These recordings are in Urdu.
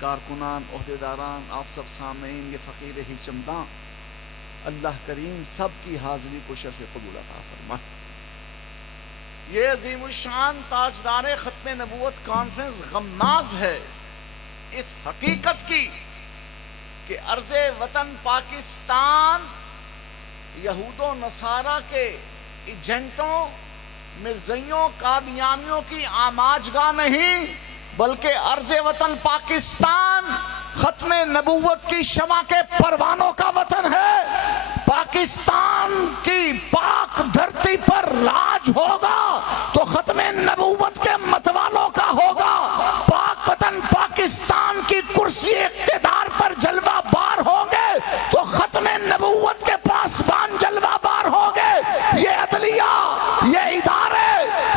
کارکنان، عہدیداران، آپ سب سامعین، یہ فقیر ہی چمداں، اللہ کریم سب کی حاضری کو شرف قبول عطا فرمائے۔ یہ عظیم الشان تاجدار ختم نبوت کانفرنس غماز ہے اس حقیقت کی کہ ارض وطن پاکستان یہود و نصارہ کے ایجنٹوں، مرزائیوں، قادیانیوں کی آماجگاہ نہیں، بلکہ ارض وطن پاکستان ختم نبوت کی شمع کے پروانوں کا وطن ہے۔ پاکستان کی پاک دھرتی پر راج ہوگا تو ختم نبوت کے متوالوں کا ہوگا۔ پاک وطن پاکستان کی کرسی اقتدار پر جلوہ بار ہوں گے تو ختم نبوت کے پاسبان جلوہ بار ہوں گے۔ یہ عدلیہ، یہ ادارے،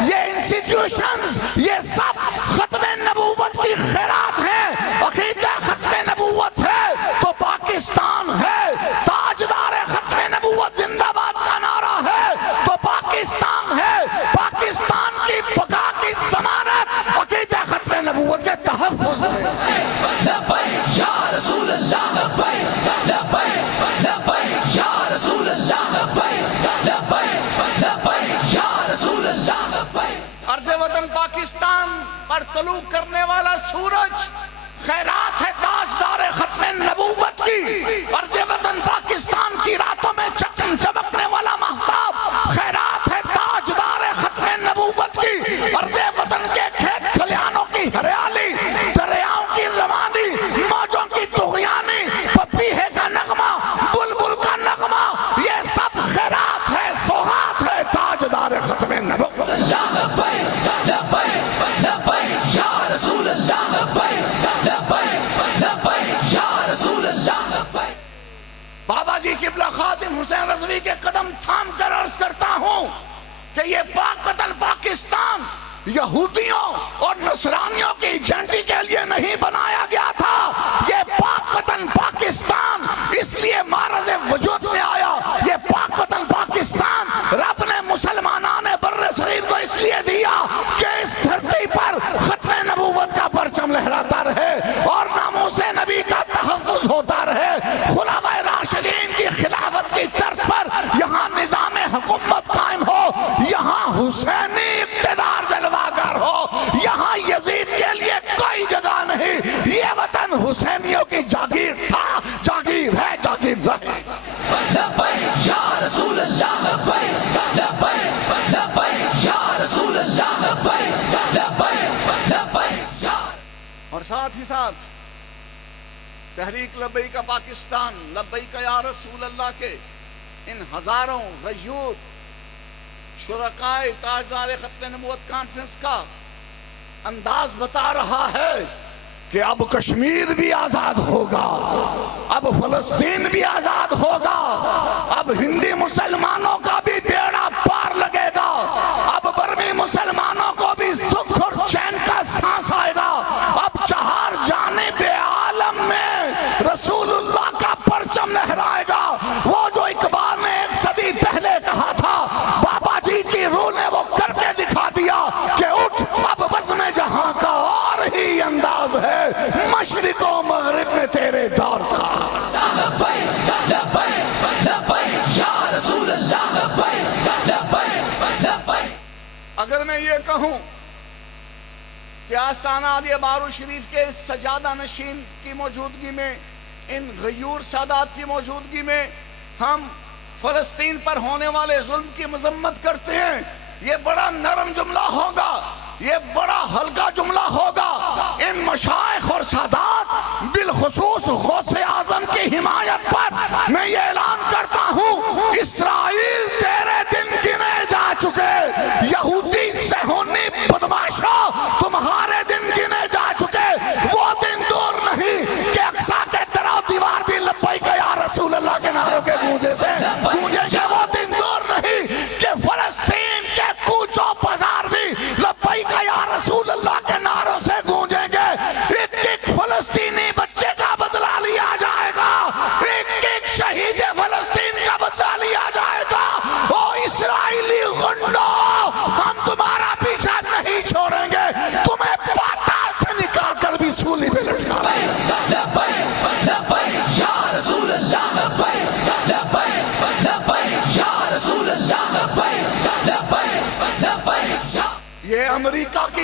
یہ انسٹیٹیوشنز، یہ سب ختم نبوت کی خیرات ہیں۔ عقیدہ ختم نبوت ہے تو پاکستان ہے، تاجدار ختم نبوت زندہ باد کا نعرہ ہے تو پاکستان ہے۔ پاکستان کی بقا کی ضمانت عقیدہ ختم نبوت کے تحفظ ہے۔ لبیک یا رسول اللہ، لبیک لبیک لبیک یا رسول اللہ، لبیک لبیک لبیک یا رسول اللہ، لبیک۔ ارض وطن پاکستان پر طلوع کرنے والا سورج خیرات ہے تاجدار ختم نبوت کی۔ ارض وطن پاکستان کی راتوں میں چمکنے والا مہتاب خیرات ہے تاجدار ختم نبوت کی۔ ارض وطن کے کھیت کھلیانوں کی ہریالی، دریاؤں کی روانی، موجوں کی طغیانی، پپیہے کا نغمہ، بلبل کا نغمہ، یہ سب خیرات ہے، سوغات ہے تاجدار ختم نبوت۔ لبیک لبیک لبیک یا رسول اللہ، لبیک لبیک لبیک یا رسول اللہ، لبیک۔ بابا جی قبلہ خادم حسین رضوی کے قدم تھام کر عرض کرتا ہوں کہ یہ پاک وطن پاکستان یہودیوں اور نصرانیوں کی ایجنٹی کے لیے نہیں بنایا گیا تھا۔ یہ پاک وطن پاکستان اس لیے معرض وجود میں آیا۔ یہ پاک وطن پاکستان رب نے مسلمانان بر صغیر کو اس لیے دیا کہ اس دھرتی پر ختم نبوت کا پرچم لہراتا رہے اور ناموس نبی کا تحفظ ہوتا رہے۔ خلفائے راشدین کی خلافت کی طرز پر یہاں نظام حکومت قائم ہو، یہاں حسینی اقتدار جلوہ گر ہو، یہاں یزید کے لیے کوئی جگہ نہیں۔ یہ وطن حسینیوں کی جاگیر تھا، جاگیر ہے، جاگیر رہے۔ لبیک یا رسول اللہ، لبیک لبیک لبیک یا رسول اللہ، لبیک لبیک لبیک یا۔ اور ساتھ ہی ساتھ تحریک لبیک پاکستان، لبیک یا رسول اللہ کے ان ہزاروں غیور شرکائے تاجدار ختم نبوت کانفرنس کا انداز بتا رہا ہے کہ اب کشمیر بھی آزاد ہوگا، اب فلسطین بھی آزاد ہوگا، اب ہندی مسلمانوں کا بھی بیڑا پار لگے گا، اب برمی مسلمانوں کو بھی سکھ اور چین کا سانس آئے گا، اب چہار جانب عالم میں رسول اللہ کا پرچم لہرائے گا۔ وہ جو اقبال نے 1 صدی پہلے کہا تھا، بابا جی کی روح نے وہ کر کے دکھا دیا کہ اٹھ، اب بزم جہاں کا اور ہی انداز ہے، مشرق و مغرب میں تیرے دور کا۔ لبیک لبیک لبیک یا رسول اللہ، لبیک لبیک لبیک۔ اگر میں یہ کہوں کہ آستانہ عالیہ بارو شریف کے اس سجادہ نشین کی موجودگی میں، ان غیور سادات کی موجودگی میں ہم فلسطین پر ہونے والے ظلم کی مذمت کرتے ہیں، یہ بڑا نرم جملہ ہوگا، یہ بڑا ہلکا جملہ ہوگا۔ ان مشائخ اور سادات بالخصوص غوث اعظم کی حمایت پر میں یہ اعلان کرتا ہوں، اسرائیل تیرے دن گنے جا چکے، یہودی صہیونی بدماشوں تمہارے دن گنے جا چکے۔ وہ دن دور نہیں کہ اقصی کے درہ دیوار بھی لبیک یا رسول اللہ کے نعروں کے گونجے سے گونجے گے۔ وہ دن دور نہیں کہ فلسطین کے کوچوں بازار بھی لبیک یا رسول اللہ کے نعروں سے گونجیں گے۔ ایک ایک فلسطینی بچے کا بدلہ لیا جائے گا، ایک ایک شہید فلسطین کا بدلہ لیا جائے گا۔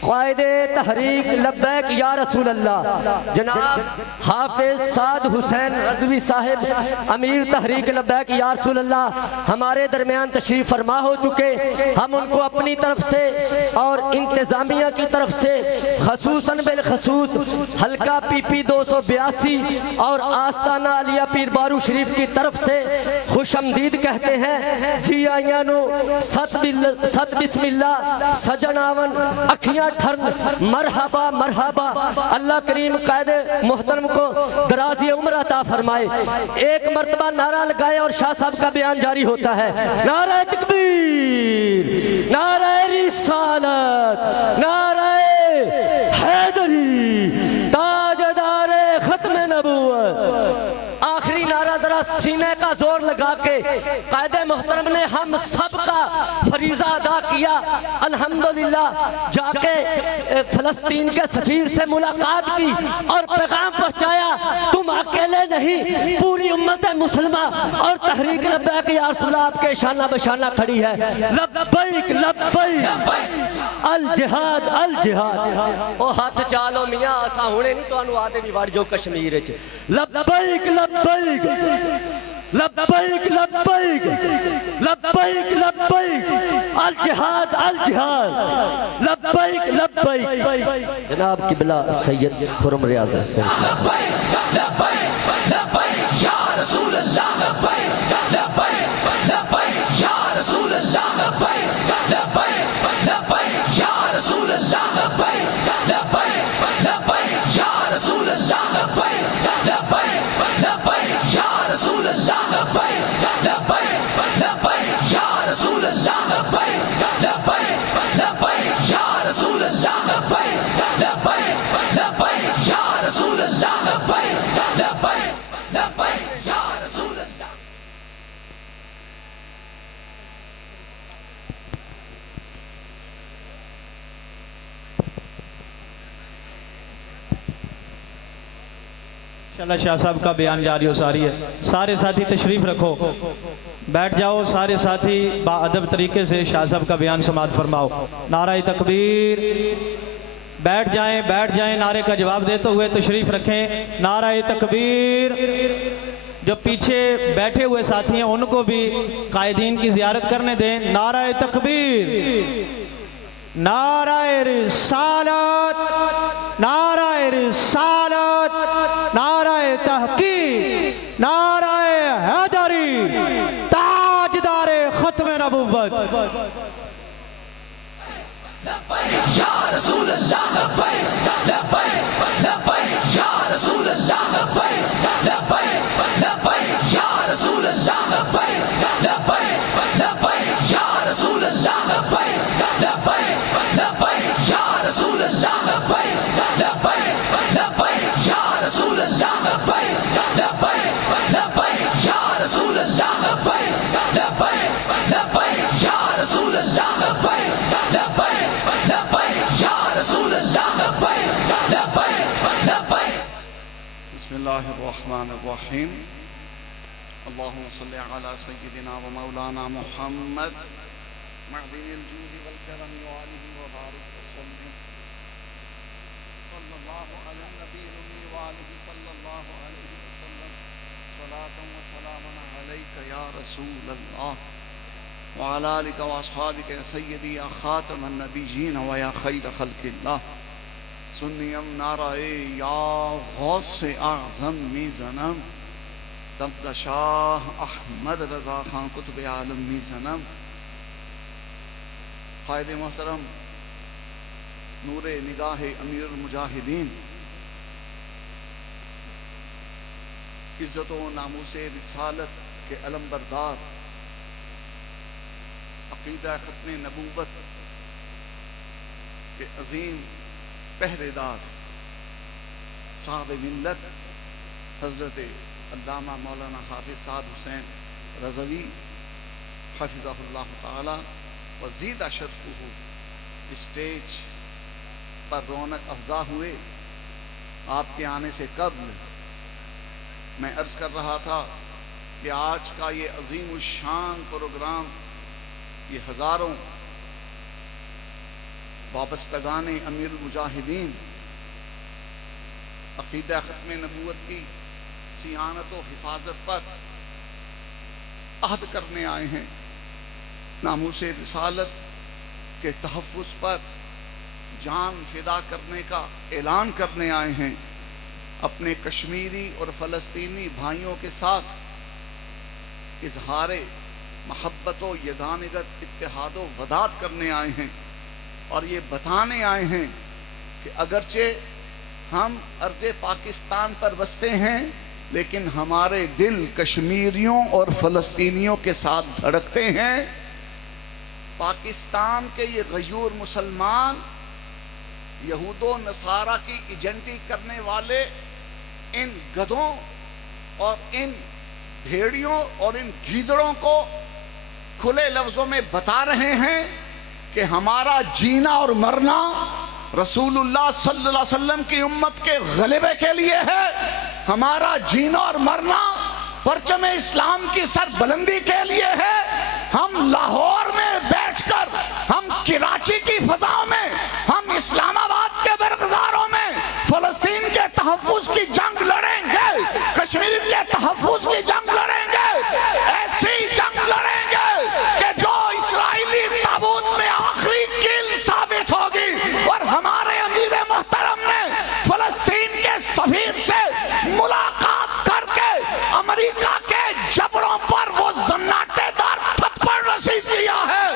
قائد تحریک لبیک یا رسول اللہ جناب حافظ سعد حسین رضوی صاحب امیر تحریک لبیک یا رسول اللہ ہمارے درمیان تشریف فرما ہو چکے. ہم ان کو اپنی طرف سے اور انتظامیہ کی طرف سے خصوصاً بالخصوص حلقہ پی پی 282 اور آستانہ علیہ پیر بارو شریف کی طرف سے خوش آمدید کہتے ہیں. جی آئیانو ست بسم اللہ سجن آون اکھیاں ٹھرن مرحبا مرحبا. اللہ کریم قائد محترم کو درازی عمر عطا فرمائے. ایک مرتبہ نعرہ لگائے اور شاہ صاحب کا بیان جاری ہوتا ہے. نعرہ تکبیر، نعرہ رسالت، نعرہ حیدری، تاجدار ختم نبوت. آخری نعرہ ذرا سینے کا زور لگا کے قائد محترم نے ہم سب کا فریضہ ادا کیا. الحمدللہ جا کے فلسطین کے سفیر سے ملاقات کی اور پیغام پہنچایا تم اکیلے نہیں، پوری امت مسلمہ اور تحریک لبیک یا رسول اللہ آپ کے شانہ بشانہ کھڑی ہے. لبیک لبیک الجہاد الجہاد. او ہاتھ چالو میاں اسا ہونے نہیں تو انو آدھے بھی وڑ جو کشمیر وچ. لبیک لبیک لبیک لبیک لبیک لبیک الجہاد الجہاد لبیک لبیک. جناب قبلہ سید خرم ریاض لبیک لبیک لبیک یا رسول اللہ. لبیک لبیک لبیک یا رسول اللہ. لبیک لبیک لبیک یا رسول اللہ. لبیک لبیک لبیک یا رسول اللہ. لبیک لبیک لبیک یا رسول اللہ. لبیک لبیک لبیک یا رسول اللہ. لبیک لبیک لبیک یا رسول اللہ. لبیک لبیک لبیک یا رسول اللہ. لبیک لبیک لبیک یا رسول اللہ. انشاءاللہ شاہ صاحب کا بیان جاری و ساری ہے. سارے ساتھی تشریف رکھو، بیٹھ جاؤ. سارے ساتھی با ادب طریقے سے شاہ صاحب کا بیان سماعت فرماؤ. نعرہ تکبیر. بیٹھ جائیں نعرے کا جواب دیتے ہوئے تشریف رکھیں. نعرہ تکبیر. جو پیچھے بیٹھے ہوئے ساتھی ہیں ان کو بھی قائدین کی زیارت کرنے دیں. نعرہ تکبیر، نعرہ رسالت، نعرہ رسالت، نعرہ تحقیق، نعرہ حیدری، تاجدار ختم نبوت. لبیک یا رسول اللہ. لبیک لبیک لبیک یا رسول اللہ. لبیک لبیک لبیک یا رسول اللہ. لبیک لبیک لبیک یا رسول اللہ. لبیک لبیک لبیک یا رسول اللہ. لبیک لبیک لبیک یا رسول اللہ. لبیک لبیک لبیک یا رسول اللہ. لبیک لبیک لبیک یا رسول اللہ. لبیک لبیک لبیک یا رسول اللہ. لبیک لبیک لبیک. بسم اللہ الرحمن الرحیم. اللہم صلی علی سیدنا و مولانا محمد معدن الجود والکرم وآلہ وبارک وسلم. صلی اللہ علی النبی الأمی وآلہ صلی اللہ علیہ وسلم. صلاة و سلام علیک یا رسول اللہ وعلى آلك وأصحابك يا سيدي يا خاتم النبيين ويا خير خلق الله. سنیم نعرہ یا غوث اعظم میزنم. دمت شاہ احمد رضا خان قطب عالم میزنم. قائد محترم نور نگاہ امیر المجاہدین، عزت و ناموس رسالت کے علم بردار، عقیدہ ختم نبوت کے عظیم پہرے دار، صاحب ملت حضرت علامہ مولانا حافظ سعد حسین رضوی حفظہ اللہ تعالی وزید شرفہ اسٹیج پر رونق افزا ہوئے. آپ کے آنے سے قبل میں عرض کر رہا تھا کہ آج کا یہ عظیم الشان پروگرام، یہ ہزاروں وابستگان امیر المجاہدین عقیدہ ختم نبوت کی صیانت و حفاظت پر عہد کرنے آئے ہیں، ناموس رسالت کے تحفظ پر جان فدا کرنے کا اعلان کرنے آئے ہیں، اپنے کشمیری اور فلسطینی بھائیوں کے ساتھ اظہار محبت و یگانگت اتحاد و وداد کرنے آئے ہیں، اور یہ بتانے آئے ہیں کہ اگرچہ ہم ارض پاکستان پر بستے ہیں لیکن ہمارے دل کشمیریوں اور فلسطینیوں کے ساتھ دھڑکتے ہیں۔ پاکستان کے یہ غیور مسلمان یہود و نصارہ کی ایجنٹی کرنے والے ان گدھوں اور ان بھیڑیوں اور ان گیدڑوں کو کھلے لفظوں میں بتا رہے ہیں کہ ہمارا جینا اور مرنا رسول اللہ صلی اللہ علیہ وسلم کی امت کے غلبے کے لیے ہے، ہمارا جینا اور مرنا پرچم اسلام کی سر بلندی کے لیے ہے۔ ہم لاہور میں بیٹھ کر، ہم کراچی کی فضاؤں میں، ہم اسلام آباد کے برگزاروں میں فلسطین کے تحفظ کی جنگ لڑیں گے، کشمیر کے تحفظ کی جنگ لڑیں گے، ایسی جنگ لڑیں گے کہ جو اسرائیلی تابوت میں آخری کیل ثابت ہوگی۔ اور ہمارے امیر محترم نے فلسطین کے سفیر سے ملاقات کر کے امریکہ کے جبڑوں پر وہ زناٹے دار تھپڑ رسید کیا ہے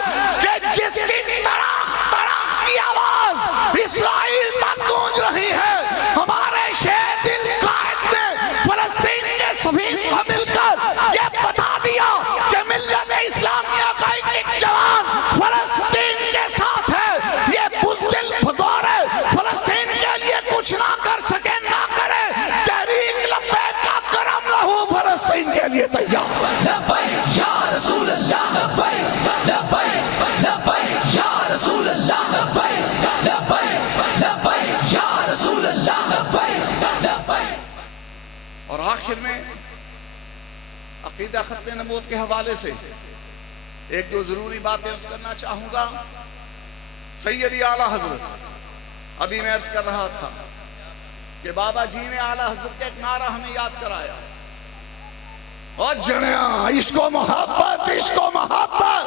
کہ جس کی تڑاک تڑاک کی آواز اسرائیل تک گونج رہی ہے۔ ہمارے شیر دل قائد نے فلسطین کے سفیر کو مل کر یہ بتا دیا کہ ملت اسلامیہ کا ایک جوان فلسطین کے ساتھ ہے، یہ بزدل بھگورے فلسطین کے لیے کچھ نہ کر سکے نہ کرے، تحریک لبیک کا گرم لہو فلسطین کے لیے تیار۔ لبیک یا رسول اللہ، لبیک لبیک لبیک یا رسول اللہ، لبیک لبیک لبیک یا رسول اللہ، لبیک لبیک۔ اور آخر میں عقیدہ ختم نبوت کے حوالے سے ایک دو ضروری باتیں عرض کرنا چاہوں گا۔ سیدی اعلیٰ حضرت، ابھی میں عرض کر رہا تھا کہ بابا جی نے اعلیٰ حضرت کا ایک نعرہ ہمیں یاد کرایا، اور جنیا عشق و محبت، عشق و محبت۔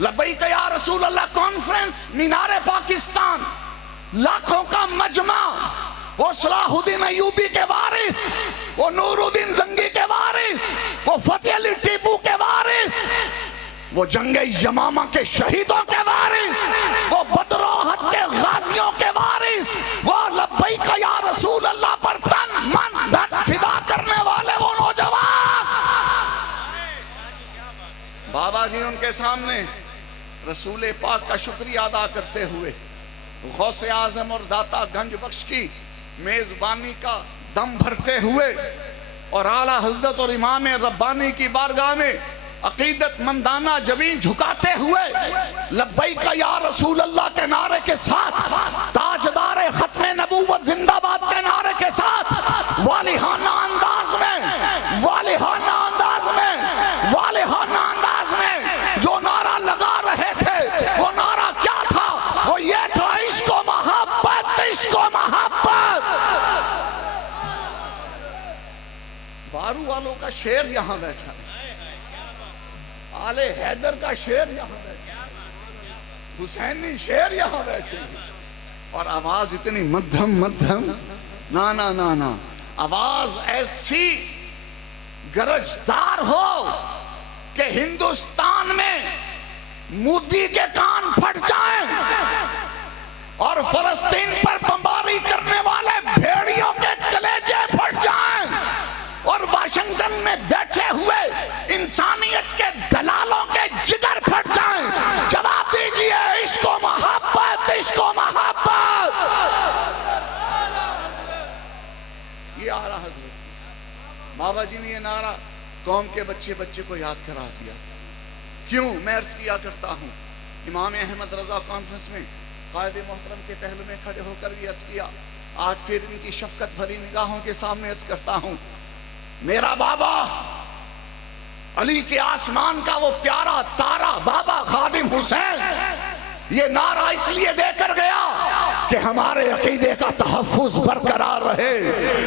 لبیک یا رسول اللہ کانفرنس مینار پاکستان، لاکھوں کا مجمع، وہ صلاح الدین ایوبی کے وارث، وہ نور الدین زنگی کے وارث، وہ فتح علی ٹیپو کے وارث، وہ جنگ یمامہ کے شہیدوں کے وارث، وہ بدر و احد کے غازیوں کے وارث، وہ لبیک یا رسول اللہ پر تن من دھن فدا کرنے والے وہ نوجوان۔ بابا جی ان کے سامنے رسول پاک کا شکریہ ادا کرتے ہوئے غوث اعظم اور داتا گنج بخش کی میزبانی کا دم بھرتے ہوئے اور اعلیٰ حضرت اور امام ربانی کی بارگاہ میں عقیدت مندانہ جبین جھکاتے ہوئے لبیک یا رسول اللہ کے نعرے کے ساتھ، تاجدار ختم نبوت زندہ باد کے نعرے کے ساتھ، والہانہ انداز میں، والہانہ انداز میں، والہانہ انداز میں جو نعرہ لگا رہے تھے، وہ نعرہ کیا تھا؟ وہ یہ تھا عشق و محبت، عشق و محبت۔ بارو والوں کا شیر یہاں بیٹھا ہے، آل حیدر کا شیر یہاں بیٹھے، حسینی شیر یہاں بیٹھے، اور آواز اتنی مدھم مدھم، نا نا نا نا، آواز ایسی گرجدار ہو کہ ہندوستان میں مودی کے کان پھٹ جائیں اور فلسطین پر بمباری کرنے والے بھیڑیوں کے کلیجے پھٹ جائیں اور واشنگٹن میں بیٹھے ہوئے انسانیت کے دلالوں کے جگر پھٹ جائیں۔ جواب دیجئے عشق و محبت، عشق و محبت۔ یہ اعلیٰ حضرت بابا جی نے یہ نعرہ قوم کے بچے بچے کو یاد کرا دیا۔ کیوں؟ میں عرض کیا کرتا ہوں، امام احمد رضا کانفرنس میں قائد محترم کے پہلو میں کھڑے ہو کر بھی عرض کیا، آج پھر ان کی شفقت بھری نگاہوں کے سامنے عرض کرتا ہوں، میرا بابا علی کے آسمان کا وہ پیارا تارا بابا خادم حسین یہ نعرہ اس لیے دے کر گیا کہ ہمارے عقیدے کا تحفظ برقرار رہے،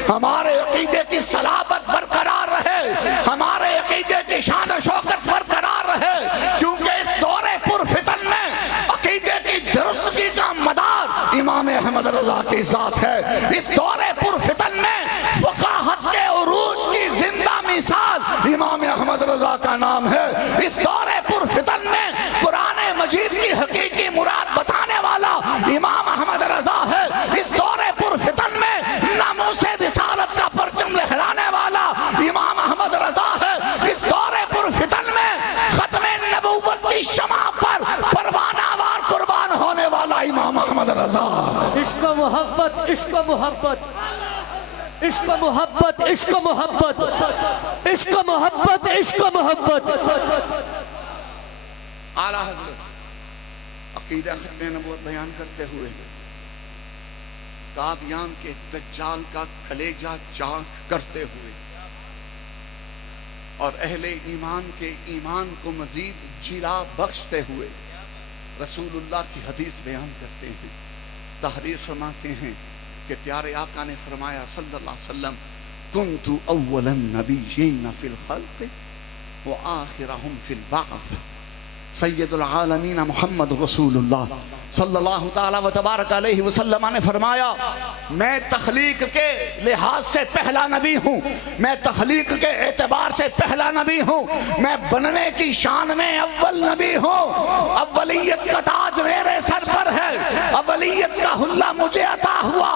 ہمارے عقیدے کی صلابت برقرار رہے، ہمارے عقیدے کی شان و شوکت برقرار رہے، کیونکہ اس دور پر فتن میں عقیدے کی درستگی کا مدار امام احمد رضا کی ذات ہے۔ اس دور پر فتن میں فقاہت کے عروج کی زندہ مثال امام احمد رضا کا نام ہے۔ اس دور پر فتن میں قرآن مجید کی حقیقی مراد بتانے والا امام احمد رضا ہے۔ اس دور پر فتن میں ناموس رسالت کا پرچم لہرانے والا امام احمد رضا ہے۔ اس دور پر فتن میں ختم نبوت کی شمع پر پروانہ وار قربان ہونے والا امام احمد رضا۔ عشق و محبت، عشق و محبت، عشق و محبت، عشق و محبت، عشق و محبت، عشق و محبت۔ اعلیٰ حضرت عقیدہ ختم نبوت بیان کرتے ہوئے قادیان کے دجال کا کلیجہ چاک کرتے ہوئے اور اہل ایمان کے ایمان کو مزید جلا بخشتے ہوئے رسول اللہ کی حدیث بیان کرتے ہیں، تحریر فرماتے ہیں کہ پیارے آقا نے فرمایا صلی اللہ علیہ وسلم کنت اول النبیین فی الخلق وآخرہم فی البعث۔ سید العالمین محمد رسول اللہ صلی اللہ تعالیٰ و تبارک علیہ وسلم نے فرمایا میں تخلیق کے لحاظ سے پہلا نبی ہوں، میں تخلیق کے اعتبار سے پہلا نبی ہوں، میں بننے کی شان میں اول نبی ہوں، اولیت کا تاج میرے سر پر ہے، اولیت کا حلہ مجھے عطا ہوا،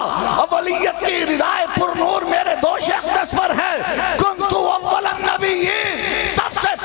اولیت کی ردائے پر نور میرے دوش اقدس پر ہے۔ کنت اول النبیین، سب سے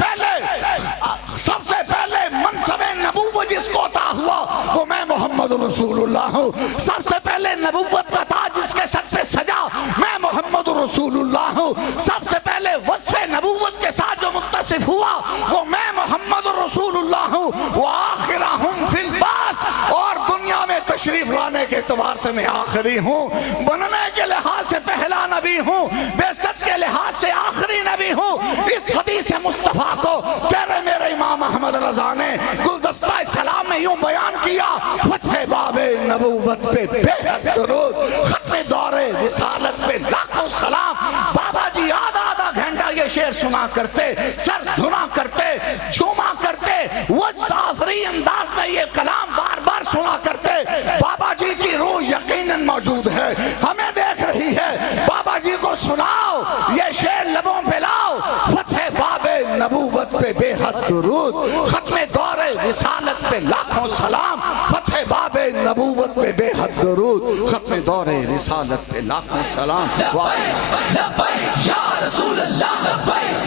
پہلے منصب نبوت جس کو عطا ہوا وہ میں محمد رسول اللہ ہوں، سب سے پہلے نبوت کا تاج جس کے سر پہ سجا میں محمد رسول اللہ ہوں، سب سے پہلے وصف نبوت کے ساتھ جو متصف ہوا وہ میں محمد رسول اللہ ہوں، وآخرہم فی البعث، اور دنیا میں تشریف لانے کے اعتبار سے میں آخری ہوں، بننے کے لحاظ سے پہلا نبی ہوں، بعثت کے لحاظ سے آخری نبی ہوں۔ اس حدیث مصطفیٰ کو تیرے میرے امام احمد رضا نے گلدستہ سلام میں یوں بیان کیا، فتح باب نبوت پہ بے حد درود، ختم دور رسالت پہ لاکھوں سلام۔ بابا جی آدھا گھنٹہ یہ شعر سنا کرتے، سر دھنا کرتے، جھوما کرتے، وجد آفری انداز میں یہ کلام بار بار سنا کرتے۔ بابا جی کی روح یقیناً موجود ہے، ہمیں دیکھ رہی ہے، بابا جی کو سناؤ، یہ شعر لبوں پہ لاؤ، فتح باب نبوت پہ بے حد درود، ختم دور رسالت پہ لاکھوں سلام، فتح باب نبوت پہ بے حد درود، ختم دور رسالت پہ لاکھوں سلام۔ لبیک لبیک یا رسول اللہ، لبیک